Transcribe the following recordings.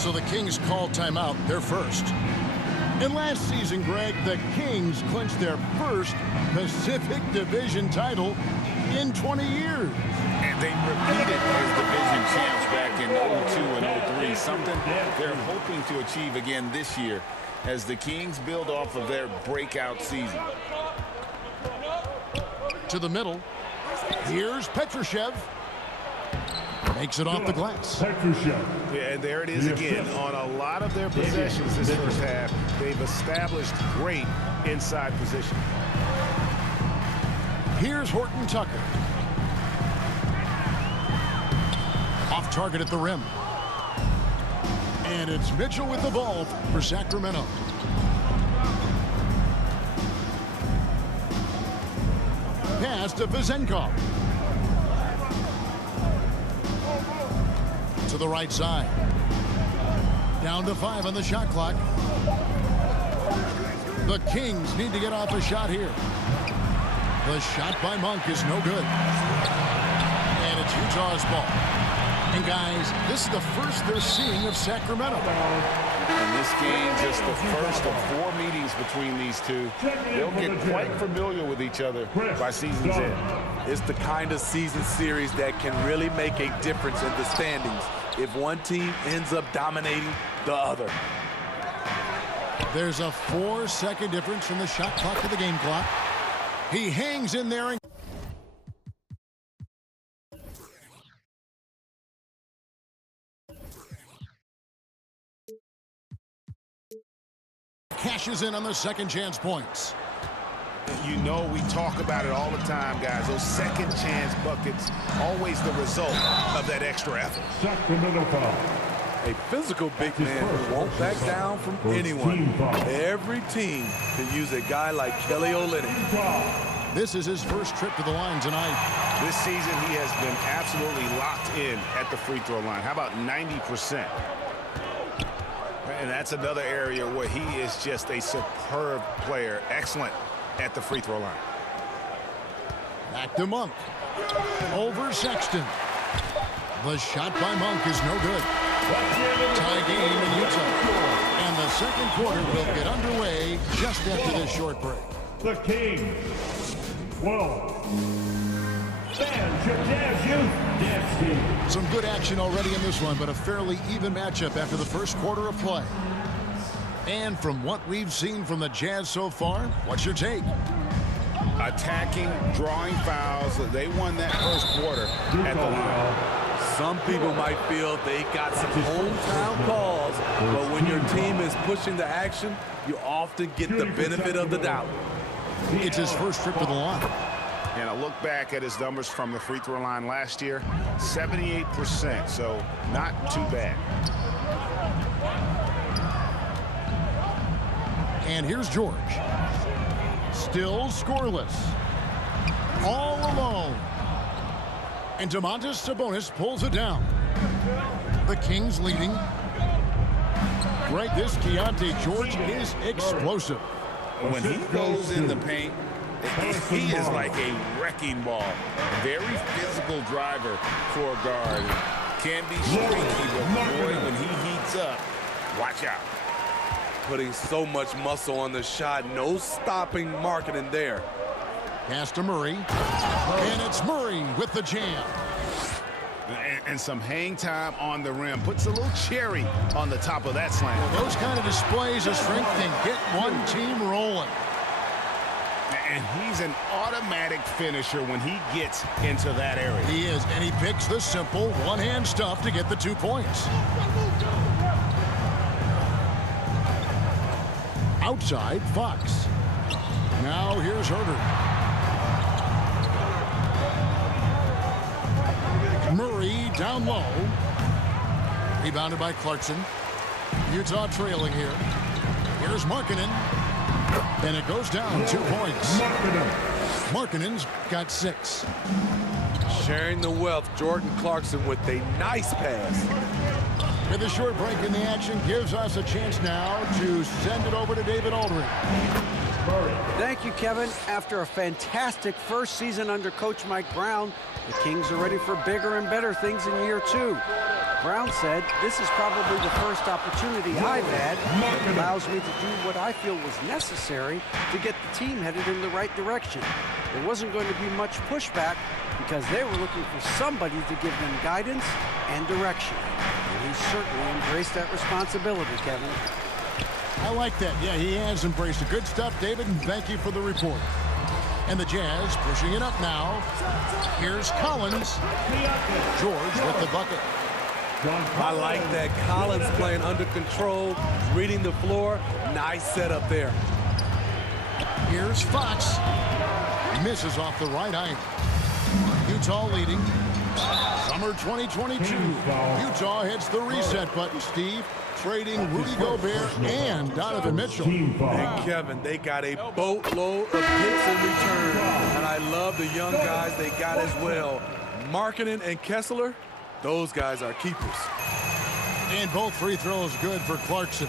So the Kings call timeout, their first. And last season, Greg, the Kings clinched their first Pacific Division title in 20 years. And they repeated as division champs back in 02 and 03, something they're hoping to achieve again this year as the Kings build off of their breakout season. To the middle. Here's Petrushev. Makes it off the glass. Yeah, and there it is again. On a lot of their possessions this first half, they've established great inside position. Here's Horton Tucker. Off target at the rim. And it's Mitchell with the ball for Sacramento. Pass to Vezenkov. To the right side. Down to 5 on the shot clock. The Kings need to get off a shot here. The shot by Monk is no good. And it's Utah's ball. And guys, this is the first they're seeing of Sacramento. And this game, just the first of 4 meetings between these two. They'll get quite familiar with each other by season's end. It's the kind of season series that can really make a difference in the standings if one team ends up dominating the other. There's a 4-second difference from the shot clock to the game clock. He hangs in there and cashes in on the second chance points. You know, we talk about it all the time, guys. Those second chance buckets, always the result of that extra effort. Sacramento foul. A physical big man who won't back down from anyone. Every team can use a guy like Kelly Olynyk. This is his first trip to the line tonight. This season, he has been absolutely locked in at the free throw line. How about 90%? And that's another area where he is just a superb player. Excellent at the free throw line. Back to Monk. Over Sexton. The shot by Monk is no good. Tie game in Utah. And the second quarter will get underway just after this short break. The Kings. 12. Fans, your Jazz Youth Dance Team. Some good action already in this one, but a fairly even matchup after the first quarter of play. And from what we've seen from the Jazz so far, what's your take? Attacking, drawing fouls. They won that first quarter at the line. Some people might feel they got some hometown calls, but when your team is pushing the action, you often get the benefit of the doubt. It's his first trip to the line. And a look back at his numbers from the free throw line last year, 78%, so not too bad. And here's George. Still scoreless. All alone. And Domantas Sabonis pulls it down. The Kings leading. Right, this Keontae George is explosive. When he goes in the paint, he is like a wrecking ball. Very physical driver for a guard. Can be streaky, but boy, when he heats up, watch out. Putting so much muscle on the shot, no stopping marketing there. Pass to Murray. And it's Murray with the jam. And some hang time on the rim. Puts a little cherry on the top of that slam. Well, those kind of displays of strength can get one team rolling. And he's an automatic finisher when he gets into that area. He is, and he picks the simple one-hand stuff to get the 2 points. Outside, Fox. Now here's Herter. Murray down low. Rebounded by Clarkson. Utah trailing here. Here's Markkanen. And it goes down 2 points. Markkanen's got 6. Sharing the wealth, Jordan Clarkson with a nice pass. And the short break in the action gives us a chance now to send it over to David Aldridge. Thank you, Kevin. After a fantastic first season under Coach Mike Brown, the Kings are ready for bigger and better things in year 2. Brown said, this is probably the first opportunity I've had that allows me to do what I feel was necessary to get the team headed in the right direction. There wasn't going to be much pushback because they were looking for somebody to give them guidance and direction. And he certainly embraced that responsibility, Kevin. I like that. Yeah, he has embraced it. Good stuff, David, and thank you for the report. And the Jazz pushing it up now. Here's Collins. George with the bucket. I like that. Collins playing under control, reading the floor. Nice setup there. Here's Fox. Misses off the right iron. Utah leading. Summer 2022. Utah hits the reset button, Steve, trading Rudy Gobert and Donovan Mitchell. And Kevin, they got a boatload of picks in return. And I love the young guys they got as well. Markkanen and Kessler, those guys are keepers. And both free throws good for Clarkson.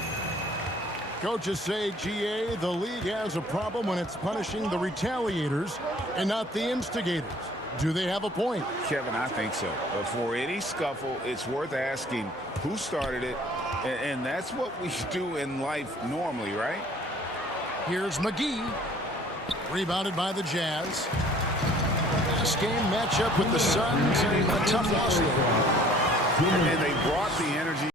Coaches say, GA, the league has a problem when it's punishing the retaliators and not the instigators. Do they have a point? Kevin, I think so. For any scuffle, it's worth asking who started it, and that's what we do in life normally, right? Here's McGee. Rebounded by the Jazz. Last game matchup with the Suns. A tough loss. And they brought the energy.